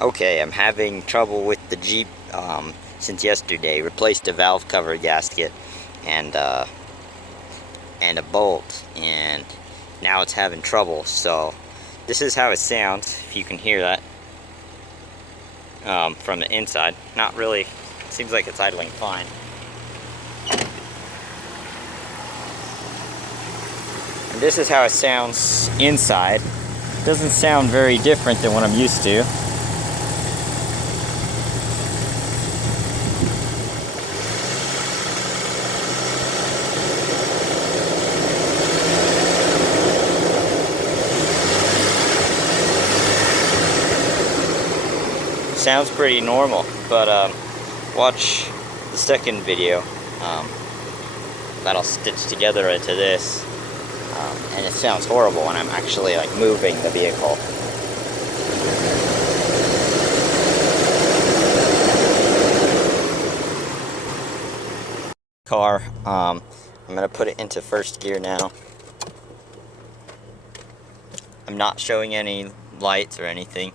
Okay, I'm having trouble with the Jeep since yesterday. Replaced a valve cover gasket and and a bolt, and now it's having trouble. So this is how it sounds, if you can hear that from the inside. Not really. Seems like it's idling fine. And this is how it sounds inside. Doesn't sound very different than what I'm used to. Sounds pretty normal, but watch the second video that'll stitch together into this, and it sounds horrible when I'm actually like moving the vehicle. Car, I'm gonna put it into first gear now. I'm not showing any lights or anything.